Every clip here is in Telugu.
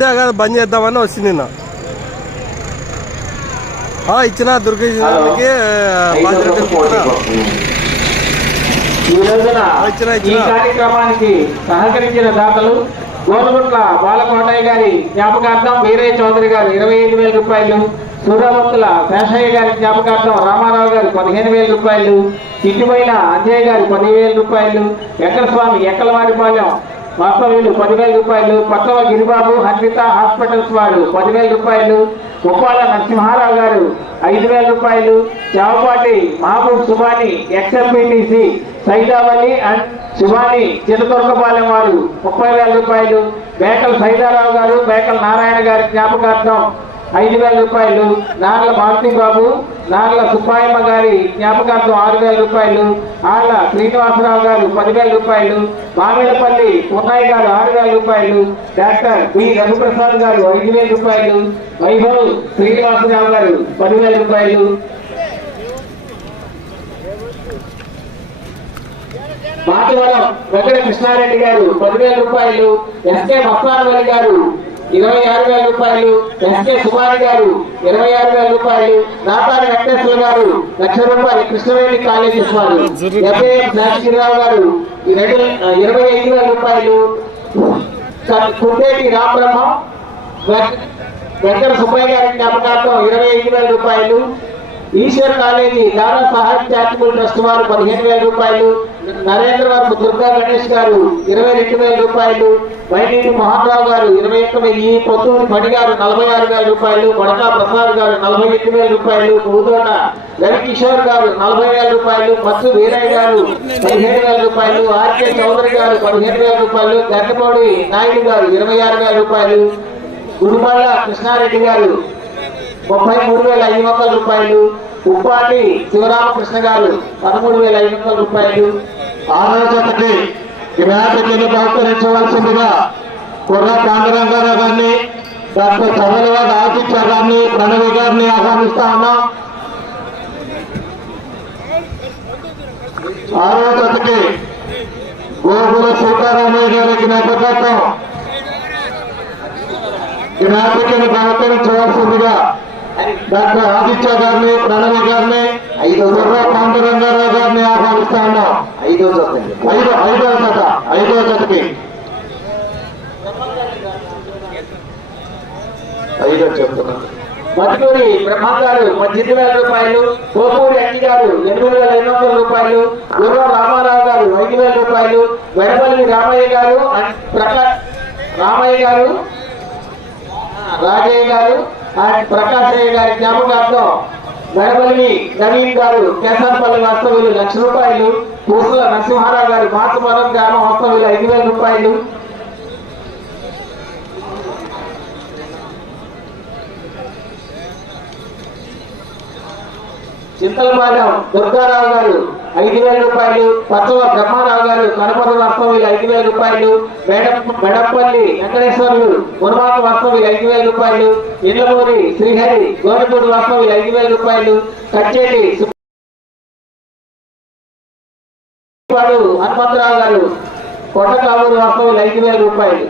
ఉంటే కదా బంద్ చేద్దామని వచ్చింది నిన్న. ఇచ్చిన దుర్గకి ఈ రోజున ఈ. కార్యక్రమానికి సహకరించిన దాతలు గోనగుట్ల బాలకోటయ్య గారి జ్ఞాపకార్థం వీరయ్య చౌదరి గారు ఇరవై ఐదు వేల రూపాయలు సూర్యవంతుల శేషయ్య గారి జ్ఞాపకార్థం రామారావు గారు పదిహేను వేల రూపాయలు చిట్టిపోయిన అంజయ్య గారు పదివేల రూపాయలు వెంకటస్వామి ఎక్కలవారిపాలెం వాస్తవ్యులు పదివేల రూపాయలు కొత్తవ గిరిబాబు హన్విత హాస్పిటల్స్ వారు పదివేల రూపాయలు ఉప్పాల నరసింహారావు గారు ఐదు వేల రూపాయలు Chavapati Mahaboob Subhani ex MPTC Saidavalli and Shivani Chinnadurgapalem వారు ముప్పై వేల రూపాయలు బేకల్ సైదారావు గారు బేకల్ నారాయణ గారి జ్ఞాపకార్థం ఐదు వేల రూపాయలు నార్ల మారుతి బాబు నార్ల సుబ్బాయమ్మ గారి జ్ఞాపకార్థం ఆరు వేల రూపాయలు ఆళ్ళ శ్రీనివాసరావు గారు పదివేల రూపాయలు మామిడిపల్లి ఉన్నయ్య గారు ఆరు వేల రూపాయలు డాక్టర్ బి రఘుప్రసాద్ గారు ఐదు వేల రూపాయలు వైభవ్ శ్రీనివాసరావు గారు పదివేల రూపాయలు. మాటివరం వెంకట కృష్ణారెడ్డి గారు పదివేల రూపాయలు ఎస్కే మస్తానవల్లి గారు ఇరవై ఆరు వేల రూపాయలు ఎస్కే సుమారి గారు ఇరవై ఆరు వేల రూపాయలు నాతారి వెంకటేశ్వర గారు లక్ష రూపాయలు కృష్ణవేణి కాలేజీ వారు ఎఫ్ఏఎం శాసగిరిరావు గారు రెండు ఇరవై ఐదు వేల రూపాయలు కుండేటి రామబ్రహ్మ వెంకట సుబ్బయ్య గారి జ్ఞాపకార్థం ఇరవై ఐదు వేల రూపాయలు ఈశ్వర్ కాలేజీ దాదా సహాయ చారిటబుల్ ట్రస్ట్ వారు పదిహేను వేల రూపాయలు నరేంద్ర వర్మ దుర్గా గణేష్ గారు ఇరవై రెండు వేల రూపాయలు వైనీటి మోహన్ గారు ఇరవై ఒక్క వెయ్యి పొత్తూరి పడి గారు నలభై ఆరు వేల రూపాయలు బడకా ప్రసాద్ గారు నలభై ఎనిమిది వేల రూపాయలు భూదోట రవికిషోర్ గారు నలభై వేల రూపాయలు మత్సు వీరయ్య గారు పదిహేను వేల రూపాయలు ఆర్కే చౌదరి గారు పదిహేను వేల రూపాయలు గద్దపౌడి నాయుడు గారు ఇరవై ఆరు వేల రూపాయలు గురుమల్ల కృష్ణారెడ్డి గారు ముప్పై మూడు వేల ఐదు వందల రూపాయలు ఉప్పాటి శివరామకృష్ణ గారు పదమూడు వేల ఐదు వందల రూపాయలు ఆలోచనకి ఈ జ్ఞాపికను బహుకరించవలసిందిగా కుర్ర పాండురంగారావు గారిని డాక్టర్ చంద్రబాబు ఆదిత్య గారిని ప్రణవి గారిని ఆహ్వానిస్తా ఉన్నాం. ఆరో జతకి గోగుల సీతారామయ్య నేపథ్యం ఈ జ్ఞాపికను బహుకరించవలసిందిగా డాక్టర్ ఆదిత్య గారిని ప్రణవి గారిని ఐదు కుర్ర పాండురంగారావు గారిని ఆహ్వానిస్తా ఉన్నాం. ఐదో జత. ఐదో ఐదో జత. ఐదో జతకి. ఐదో చెప్తున్నాను మధుకూరి బ్రహ్మ గారు పద్దెనిమిది వేల రూపాయలు కోపూరి అక్కి గారు ఎనిమిది వేల ఎనిమిది వందల రూపాయలు గుర్ర రామారావు గారు ఐదు వేల రూపాయలు వెనపల్లి రామయ్య గారు ప్రకాష్ రామయ్య గారు రాజయ్య గారు ప్రకాశ్ ప్రకాశయ్య గారి జ్ఞాపకార్థం వెడపల్లి నవీన్ గారు కేసరపల్లి వాస్తవ్యులు లక్ష రూపాయలు పూసుల నరసింహారావు గారు మాతమరం గ్రామ వాస్తవ్యులు ఐదు వేల రూపాయలు చింతలపాలెం దుర్గారావు గారు ఐదు వేల రూపాయలు పచ్చవ బ్రహ్మారావు గారు కనపడ వాస్తవ్యులు ఐదు వేల రూపాయలు మేడ మెడపల్లి వెంకటేశ్వర్లు గురువాత వాస్తవ్యులు ఐదు వేల రూపాయలు ఇళ్ళమూరి శ్రీహరి గోనపూడి వాస్తవ్యులు ఐదు వేల రూపాయలు కచ్చేటి హనుమంతరావు గారు కొట్టకావూరు వాస్తవ్యులు ఐదు వేల రూపాయలు.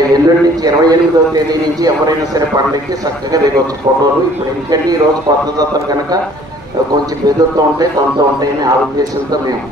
ఎల్లుండి నుంచి ఇరవై ఎనిమిదవ తేదీ నుంచి ఎవరైనా సరే పండుగకి చక్కగా దిగొచ్చు ఫోటోలు. ఇప్పుడు ఎందుకంటే ఈ రోజు కొత్త కనుక కొంచెం బెదురుతూ ఉంటాయి కొంత ఉంటాయని ఆ ఉద్దేశంతో మేము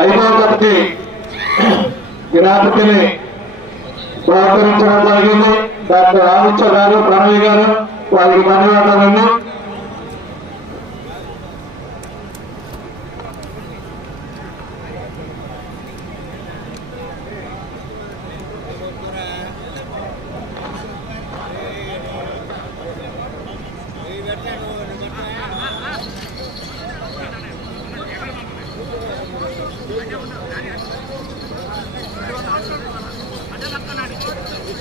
ఐదవ జ్ఞాపతిని బహుకరించడం జరిగింది. డాక్టర్ ఆదిత్య గారు ప్రణవి గారు వారికి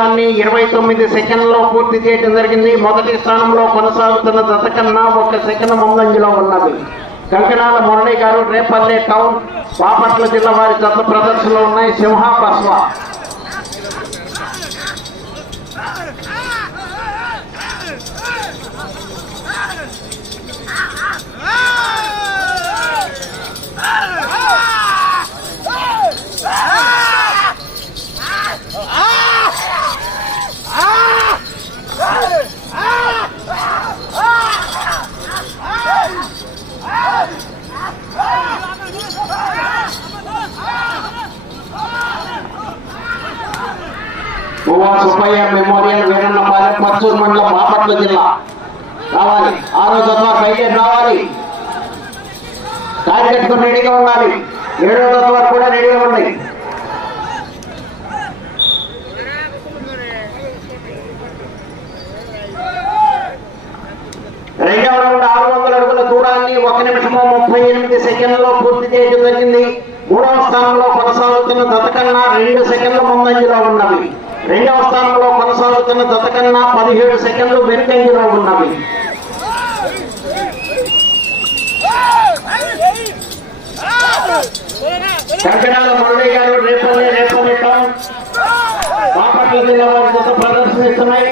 దాన్ని ఇరవై తొమ్మిది సెకండ్లో పూర్తి చేయడం జరిగింది. మొదటి స్థానంలో కొనసాగుతున్న దశ కన్నా ఒక సెకండ్ ముందంజలో ఉన్నది. కంకణాల మురళి గారు రేపల్లె టౌన్ బాపట్ల జిల్లా వారి దశ ప్రదర్శనలో ఉన్నాయి. సింహ పస్వా పువ్వా సుబ్బయ్య మెమోరియల్ వీరన్నపాలెం పచ్చూరు మండలం బాపట్ల జిల్లా. రావాలి. ఆరో తత్వ పైకి రావాలి. కార్యకర్తలు రెడీగా ఉండాలి. ఏడో తత్వ కూడా రెడీగా ఉన్నాయి రెండవ రౌండ్ ఆరు వందల అడుగుల దూరాన్ని ఒక నిమిషము ముప్పై ఎనిమిది సెకండ్లలో పూర్తి చేయడం జరిగింది. మూడవ స్థానంలో కొనసాగుతున్న దతకన్నా రెండు సెకండ్ల ముందంజలో ఉన్నవి. రెండవ స్థానంలో కొనసాగుతున్న దతకన్నా పదిహేడు సెకండ్లు వెనుకంజలో ఉన్నవి. కంకణాల మురళి గారు రేపల్లి రేపల్లి టౌన్. బాపట్ల జిల్లా వారి జత ప్రదర్శనిస్తున్నాయి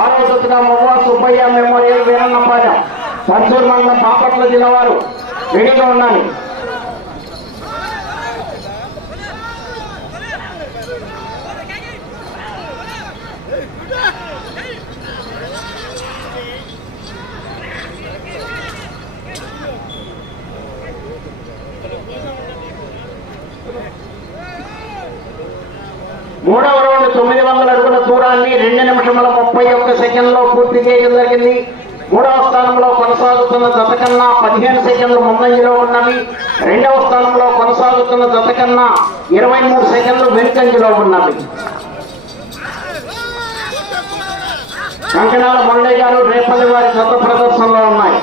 ఆరో జతగా మొవ్వ సుబ్బయ్య మెమోరియల్ వీరన్నపాలెం. పర్చూరు మండలం బాపట్ల జిల్లా వారు రెడీగా ఉండాలి మూడవ రౌండ్ తొమ్మిది వందల అడుగుల దూరాన్ని రెండు నిమిషముల ముప్పై ఒక్క సెకండ్లో పూర్తి చేయడం జరిగింది. మూడవ స్థానంలో కొనసాగుతున్న దశ కన్నా పదిహేను సెకండ్లు ముందంజలో ఉన్నవి. రెండవ స్థానంలో కొనసాగుతున్న దశ కన్నా ఇరవై మూడు సెకండ్లు వెనుకంజలో ఉన్నవి. కంకణాల మురళి గారు రేపల్లి వారి గత ప్రదర్శనలో ఉన్నాయి.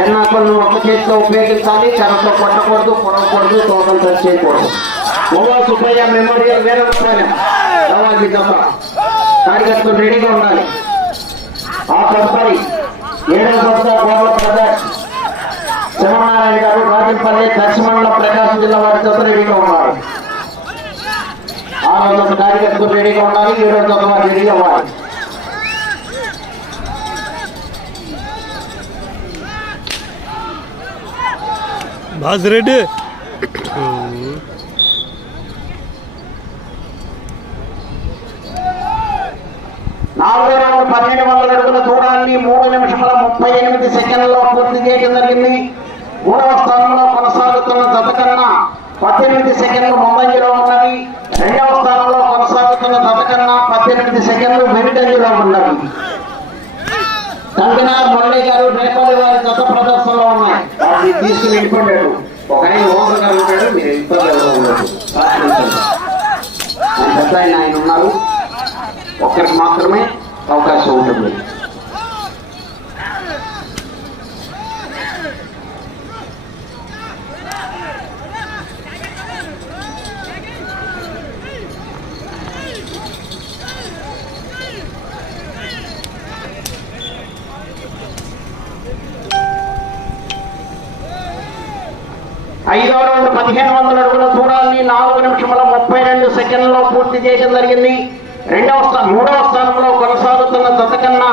ఎన్నాకలను ఒక చేతిలో ఉపయోగించాలి? చెరతో కొట్టకూడదు పొడవకూడదు తోటలు టచ్ చేయకూడదు మోవా సుబ్బయ్య మెమోరియల్ వేరే రావాలి జత కార్యకర్తలు రెడీగా ఉండాలి. ఆ తదుపరి ఏడవ సంస్థ గోడల ప్రకాష్. శివనారాయణ గారు రాజంపల్లి దక్షిమండలం ప్రకాశం జిల్లా వారి జత రెడీగా ఉన్నారు ఆరో జత కార్యకర్తలు రెడీగా ఉండాలి ఏడవ జత వారు రెడీగా ఉండాలి బాసిరెడ్డి నాలుగో రౌండ్ పన్నెండు వందల అడుగుల దూరాన్ని మూడు నిమిషముల ముప్పై ఎనిమిది సెకండ్లలో పూర్తి చేయడం జరిగింది. మూడవ స్థానంలో కొనసాగుతున్న జత కన్నా పద్దెనిమిది సెకండ్లు ముంబైలో ఉన్నవి. రెండవ స్థానంలో కొనసాగుతున్న తతకన్నా పద్దెనిమిది సెకండ్లు వెనుకంజలో ఉన్నవి. కంకనార్ మురళి గారు రేపల్లి వారి జత ప్రదర్శనలో ఉన్నాయి. తీసుకుని వెళ్ళిపోయాడు ఒక ఆయన ఓపెన్ ఉంటాడు మీరు ఇబ్బంది ఎవరో ఉండదు పెద్ద ఆయన ఆయన ఉన్నారు. ఒక్కరికి మాత్రమే అవకాశం ఉంటుంది ఐదో రౌండ్ పదిహేను వందల అడుగుల దూరాన్ని నాలుగు నిమిషముల ముప్పై రెండు సెకండ్లలో పూర్తి చేయడం జరిగింది. రెండవ స్థానం మూడవ స్థానంలో కొనసాగుతున్న దత కన్నా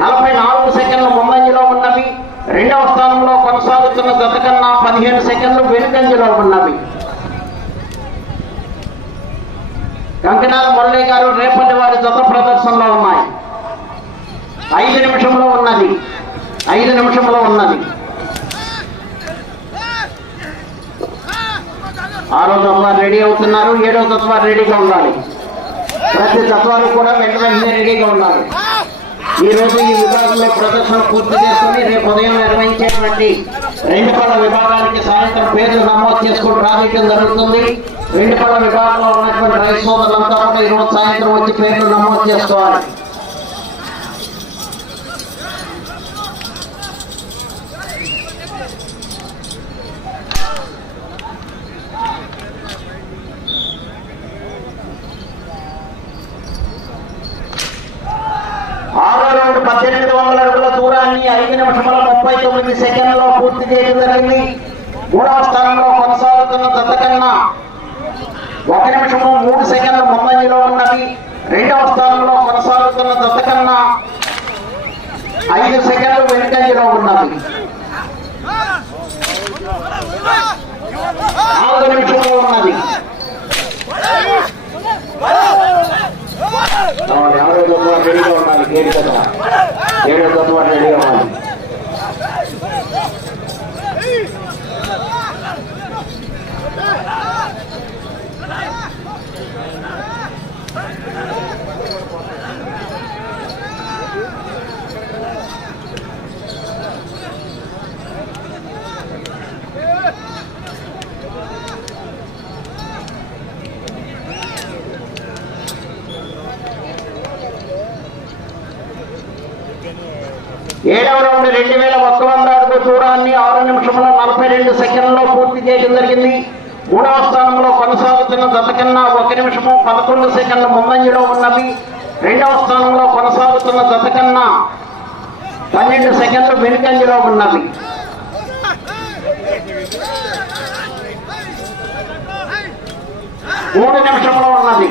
నలభై నాలుగు సెకండ్లు ముందంజలో ఉన్నవి. రెండవ స్థానంలో కొనసాగుతున్న దత కన్నా పదిహేను సెకండ్లు వెనుకంజలో ఉన్నవి. కంకణాల మురళి గారు రేపటి వారి జత ప్రదర్శనలో ఉన్నాయి. ఐదు నిమిషంలో ఉన్నది. ఐదు నిమిషంలో ఉన్నది. ఆరో తత్వాలు రెడీ అవుతున్నారు ఏడో తత్వాలు రెడీగా ఉండాలి. ప్రతి తత్వాలు కూడా వెంట వెంటనే రెడీగా ఉండాలి. ఈ రోజు ఈ విభాగంలో ప్రదర్శన పూర్తి చేసుకుని రేపు ఉదయం నిర్వహించేటువంటి రెండు పళ్ళ విభాగానికి సాయంత్రం పేర్లు నమోదు చేసుకుని రాజకీయం జరుగుతుంది. రెండు పళ్ళ విభాగంలో ఉన్నటువంటి రైతు సోదరులంతా కూడా ఈరోజు సాయంత్రం వచ్చి పేర్లు నమోదు చేసుకోవాలి ఆరో రౌండ్ పద్దెనిమిది వందల అడుగుల దూరాన్ని ఐదు నిమిషముల ముప్పై తొమ్మిది సెకండ్లో పూర్తి చేయడం జరిగింది. మూడవ స్థానంలో కొనసాగుతున్న జత కన్నా ఒక నిమిషము మూడు సెకండ్ల ముందంజలో ఉన్నవి రెండవ స్థానంలో కొనసాగుతున్న జత కన్నా ఐదు సెకండ్లు వెనుకంజలో ఉన్నది. నాలుగు నిమిషంలో ఉన్నది. ఎవరో తత్వ ఉండాలి ఏడో తత్వాన్ని అడిగామని ఏడవ రౌండ్ రెండు వేల ఒక్క వంద అడుగు దూరాన్ని ఆరు నిమిషముల నలభై రెండు సెకండ్లో పూర్తి చేయడం జరిగింది. మూడవ స్థానంలో కొనసాగుతున్న జత కన్నా ఒక నిమిషము పదకొండు సెకండ్ల ముందంజలో ఉన్నది. రెండవ స్థానంలో కొనసాగుతున్న జత కన్నా పన్నెండు సెకండ్లు వెనుకంజలో ఉన్నది. మూడు నిమిషంలో ఉన్నది.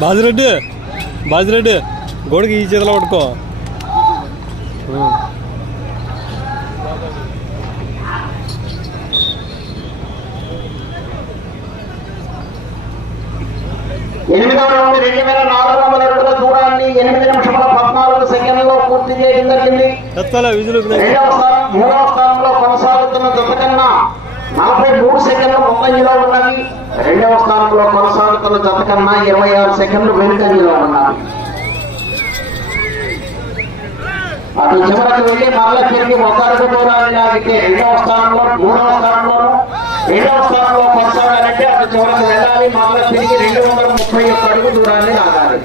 బాజిరెడ్డి బాజిరెడ్డి గోడకి ఈ చేతిలో పట్టుకో. ఎనిమిదవ రౌండ్ రెండు వేల నాలుగు వందల అడుగుల దూరాన్ని ఎనిమిది నిమిషముల పద్నాలుగు సెకండ్లలో పూర్తి చేయడం జరిగింది రెండవ స్థానం మూడవ స్థానంలో కొనసాగుతున్న జత కన్నా నలభై మూడు సెకండ్ల ముందంజలో ఉన్నవి రెండవ స్థానంలో కొనసాగుతున్న జత కన్నా ఇరవై ఆరు సెకండ్లు వెనుకంజలో ఉన్నవి అటు చివరకు వెళ్ళి మరల తిరిగి ఒకరికి అడుగు రెండవ స్థానంలో మూడవ స్థానంలో రెండవ స్థానంలో కొనసాగాలంటే అటు చివరకు వెళ్ళాలి. మరల తిరిగి రెండు వందల ముప్పై ఒక్క అడుగు దూరాన్ని లాగాలి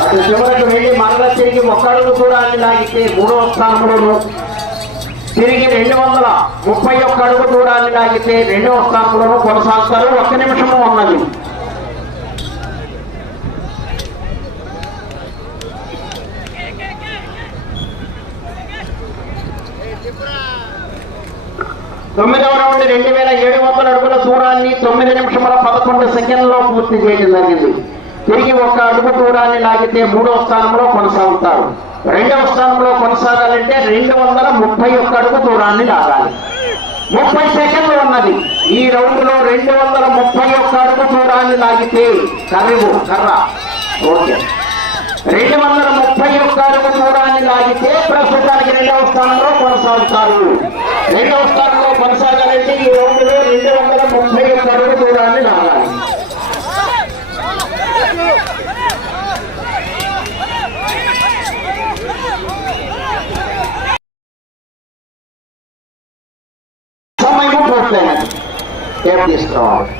అటు చివరకు వెళ్ళి మరల తిరిగి ఒక్క అడుగు దూరాన్ని లాగితే మూడవ స్థానంలోనూ తిరిగి రెండు వందల ముప్పై ఒక్క అడుగు దూరాన్ని లాగితే రెండవ స్థానంలోనూ కొనసాగుతారు. ఒక్క నిమిషము ఉన్నది. తొమ్మిదవ రౌండ్ రెండు వేల ఏడు వందల అడుగుల దూరాన్ని తొమ్మిది నిమిషముల పదకొండు సెకండ్లో పూర్తి చేయడం జరిగింది. తిరిగి ఒక అడుగు దూరాన్ని లాగితే మూడవ స్థానంలో కొనసాగుతారు. రెండవ స్థానంలో కొనసాగాలంటే రెండు వందల ముప్పై ఒక్క అడుగు దూరాన్ని లాగాలి. ముప్పై సెకండ్లు ఉన్నది. ఈ రౌండ్లో రెండు వందల ముప్పై ఒక్క అడుగు దూరాన్ని లాగితే కర్రివు కర్ర. ఓకే. రెండు వందల ముప్పై ఒక్క అడుగు దూరాన్ని లాగితే ప్రస్తుతానికి రెండవ స్థానంలో కొనసాగుతారు. రెండవ స్థానంలో కొనసాగాలంటే ఈ రౌండ్లో రెండు వందల ముప్పై ఒక్క అడుగు దూరాన్ని లాగాలి. this dog.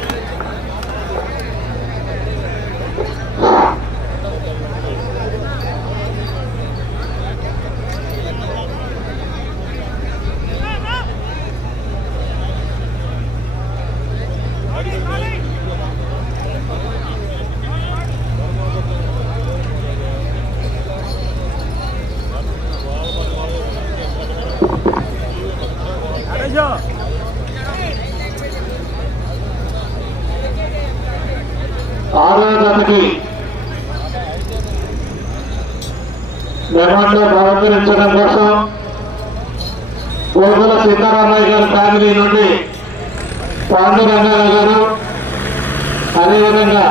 గోగుల సీతారామయ్య గారి ఫ్యామిలీ నుండి పాండురంగారావు గారు అదేవిధంగా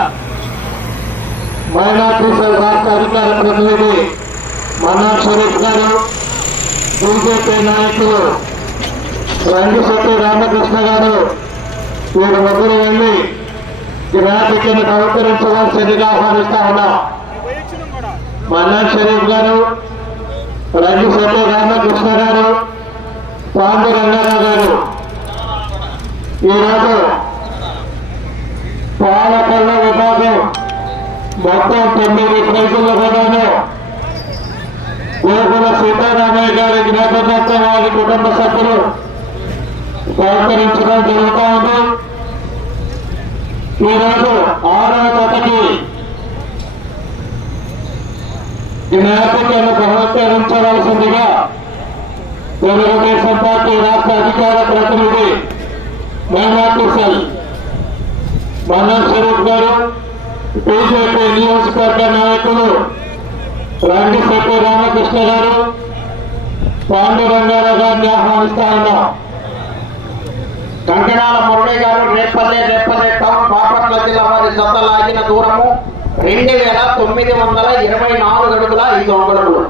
మైనార్టీ సెల్ రాష్ట్ర అధికార ప్రతినిధి మన్నా షరీఫ్ గారు బీజేపీ నాయకులు రంగిశెట్టి రామకృష్ణ గారు వీరు ముగ్గురు వెళ్ళి జ్ఞాపికను సహకరించవలసిందిగా ఆహ్వానిస్తా ఉన్నాం. మన్నా షరీఫ్ గారు రంగిశెట్టి రామకృష్ణ గారు పాండు రంగారావు గారు. ఈరోజు పాలకొండ విభాగం మొత్తం తొమ్మిది ప్రైజుల కూడాను గోకుల సీతారామయ్య గారి జ్ఞాపకార్థం వారి కుటుంబ సభ్యులు సహకరించడం జరుగుతూ ఉంది. ఈరోజు ఆరవ జతకి జ్ఞాపకాలను బహుకరించవలసిందిగా తెలుగుదేశం పార్టీ రాష్ట్ర అధికార ప్రతినిధి మైనార్టీ సెల్ మనోజ్ స్వరూప్ గారు బీజేపీ నియోజకవర్గ నాయకులు రంగిశెట్టి రామకృష్ణ గారు పాండురంగారావు గారిని ఆహ్వానిస్తా ఉన్నాం. కంకణాల మురళి గారు రేపల్లె రేపల్లె టౌన్ బాపట్ల జిల్లా వారి సొంత లాగిన దూరము రెండు వేల తొమ్మిది వందల ఇరవై నాలుగు అడుగుల ఐదు అంగుళములు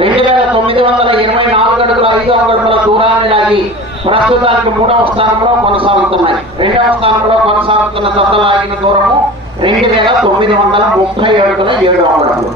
రెండు వేల తొమ్మిది వందల ఇరవై నాలుగు అడుగుల ఐదు అంగుళముల దూరాన్ని లాగి ప్రస్తుతానికి మూడవ స్థానంలో కొనసాగుతున్నాయి. రెండవ స్థానంలో కొనసాగుతున్న సొంత లాగిన దూరము రెండు వేల తొమ్మిది వందల ముప్పై అడుగుల ఏడు అంగుళములు